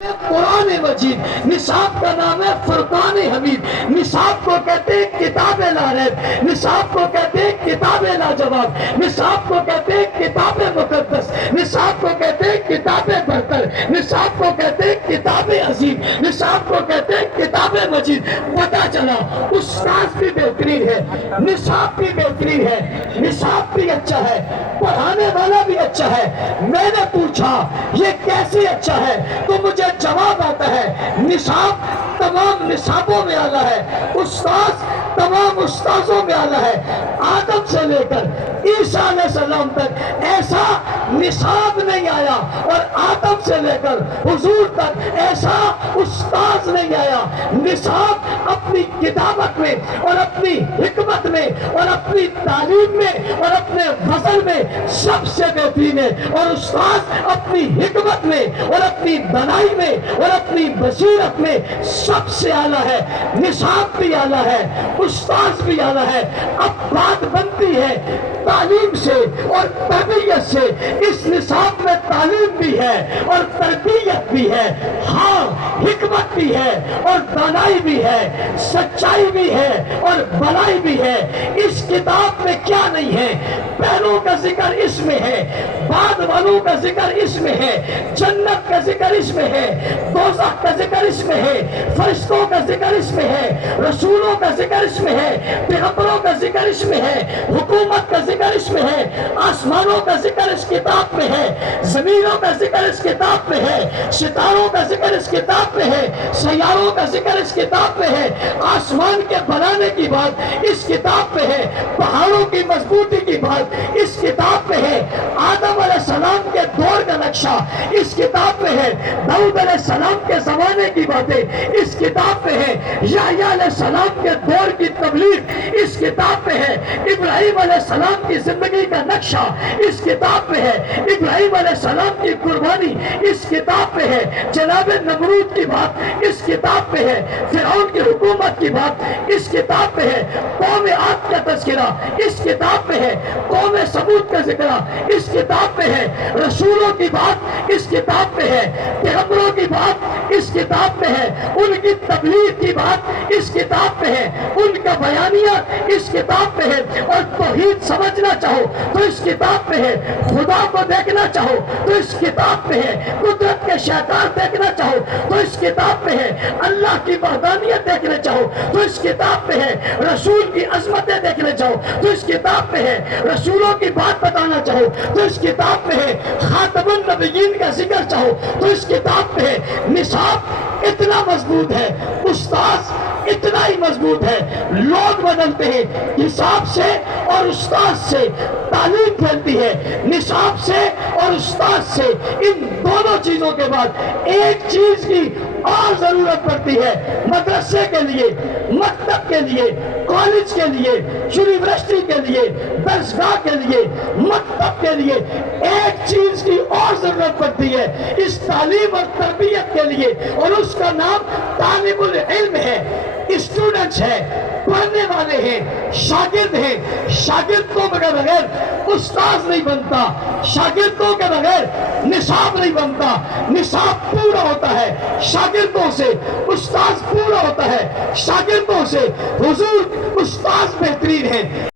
قرآن مجید، نصاب کا نام ہے فرقان حمید، نصاب کو کہتے ہیں کتاب لا ریب، نصاب کو کہتے ہیں کتاب لا جواب، نصاب کو کہتے ہیں کتاب مقدس، نصاب کو کہتے ہیں کتاب برتر، نصاب کو کہتے ہیں کتاب عظیم، نصاب کو کہتے ہیں کتاب مجید۔ پتہ چلا استاذ بھی بہترین ہے، نصاب بھی بہترین ہے، نصاب بھی اچھا ہے، پڑھانے والا بھی اچھا ہے۔ میں نے پوچھا یہ کیسے اچھا ہے تو مجھے جواب آتا ہے نصاب تمام نصابوں میں اعلیٰ ہے، استاذ تمام استاذوں میں اعلیٰ ہے۔ آدم سے لے کر عیسیٰ علیہ السلام تک ایسا نصاب نہیں آیا، اور آدم سے لے کر حضور تک ایسا استاذ نہیں آیا۔ نصاب اپنی کتابت میں اور اپنی حکمت میں اور اپنی تعلیم میں اور اپنے فضل میں سب سے بہترین ہے، اور استاذ اپنی حکمت میں اور اپنی بنائی میں اور اپنی بصیرت میں سب سے اعلیٰ ہے۔ نصاب بھی اعلیٰ ہے، استاذ بھی اعلیٰ ہے۔ اب بات بنتی ہے تعلیم سے اور تربیت سے۔ اس نصاب میں تعلیم بھی ہے اور تربیت بھی ہے، ہاں حکمت بھی ہے اور دانائی بھی ہے، سچائی بھی ہے اور بلائی بھی ہے۔ اس کتاب میں کیا نہیں ہے؟ پہلوں کا ذکر اس میں ہے، بعد والوں کا ذکر اس میں ہے، جنت کا ذکر اس میں ہے، دوزخ کا ذکر اس میں ہے، فرشتوں کا ذکر اس میں ہے، رسولوں کا ذکر اس میں ہے، پیغمبروں کا ذکر اس میں ہے، حکومت کا ذکر اس میں ہے، آسمانوں کا ذکر اس کتاب میں ہے، زمینوں کا ذکر اس کتاب میں ہے، ستاروں کا ذکر اس کتاب میں ہے، سیاروں کا ذکر اس کتاب میں ہے، آسمان کے بنانے کی بات اس کتاب میں ہے، پہاڑوں کی مضبوطی کی بات اس کتاب میں ہے، آدم علیہ السلام کے دور کا نقشہ اس کتاب میں ہے، داؤد علیہ السلام کے زمانے کی باتیں اس کتاب میں ہے، یحییٰ علیہ السلام کے دور کی تبلیغ اس کتاب میں ہے، ابراہیم علیہ السلام کی زندگی کا نقشہ اس کتاب میں ہے، ابراہیم علیہ السلام کی قربانی اس کتاب میں ہے، جناب نمرود کی بات اس کتاب میں ہے، فرعون کی حکومت کی بات اس کتاب میں ہے، قوم عاد کا تذکرہ اس کتاب میں ہے، قوم ثمود کا ذکر اس کتاب میں ہے، رسولوں کی بات اس کتاب میں ہے، پیغمبروں کی بات اس کتاب میں ہے، ان کی تبلیغ کی بات اس کتاب میں ہے، ان کا بیانیہ اس کتاب میں ہے۔ اور توحید سمجھنا چاہو تو اس کتاب میں ہے، خدا کو دیکھنا چاہو تو اس کتاب میں ہے، قدرت کے شاہکار دیکھنا چاہو تو اس کتاب میں ہے، اللہ کی وحدانیت دیکھنا چاہو تو اس کتاب میں ہے، رسول کی عظمتیں دیکھنا چاہو تو اس کتاب میں ہے، رسولوں کی بات بتانا چاہو تو اس کتاب میں ہے، خاتم النبیین کا ذکر چاہو تو اس کتاب میں ہے۔ نصاب اتنا مضبوط ہے، استاذ اتنا ہی مضبوط ہے۔ لوگ بدلتے ہیں، نصاب سے اور استاذ سے تعلیم پھیلتی ہے، نصاب سے اور استاذ سے۔ ان دونوں چیزوں کے بعد ایک چیز کی اور ضرورت پڑتی ہے، مدرسے کے لیے، مکتب کے لیے، کالج کے لیے، یونیورسٹی کے لیے، درسگاہ کے لیے، مکتب کے لیے ایک چیز کی اور ضرورت پڑتی ہے اس تعلیم اور تربیت کے لیے، اور اس کا نام طالب العلم ہے، اسٹوڈنٹس ہے، پڑھنے والے ہیں، شاگرد ہیں۔ شاگردوں کے بغیر استاذ نہیں بنتا، شاگردوں کے بغیر نصاب نہیں بنتا۔ نصاب پورا ہوتا ہے شاگردوں سے، استاذ پورا ہوتا ہے شاگردوں سے۔ حضور استاذ بہترین ہیں۔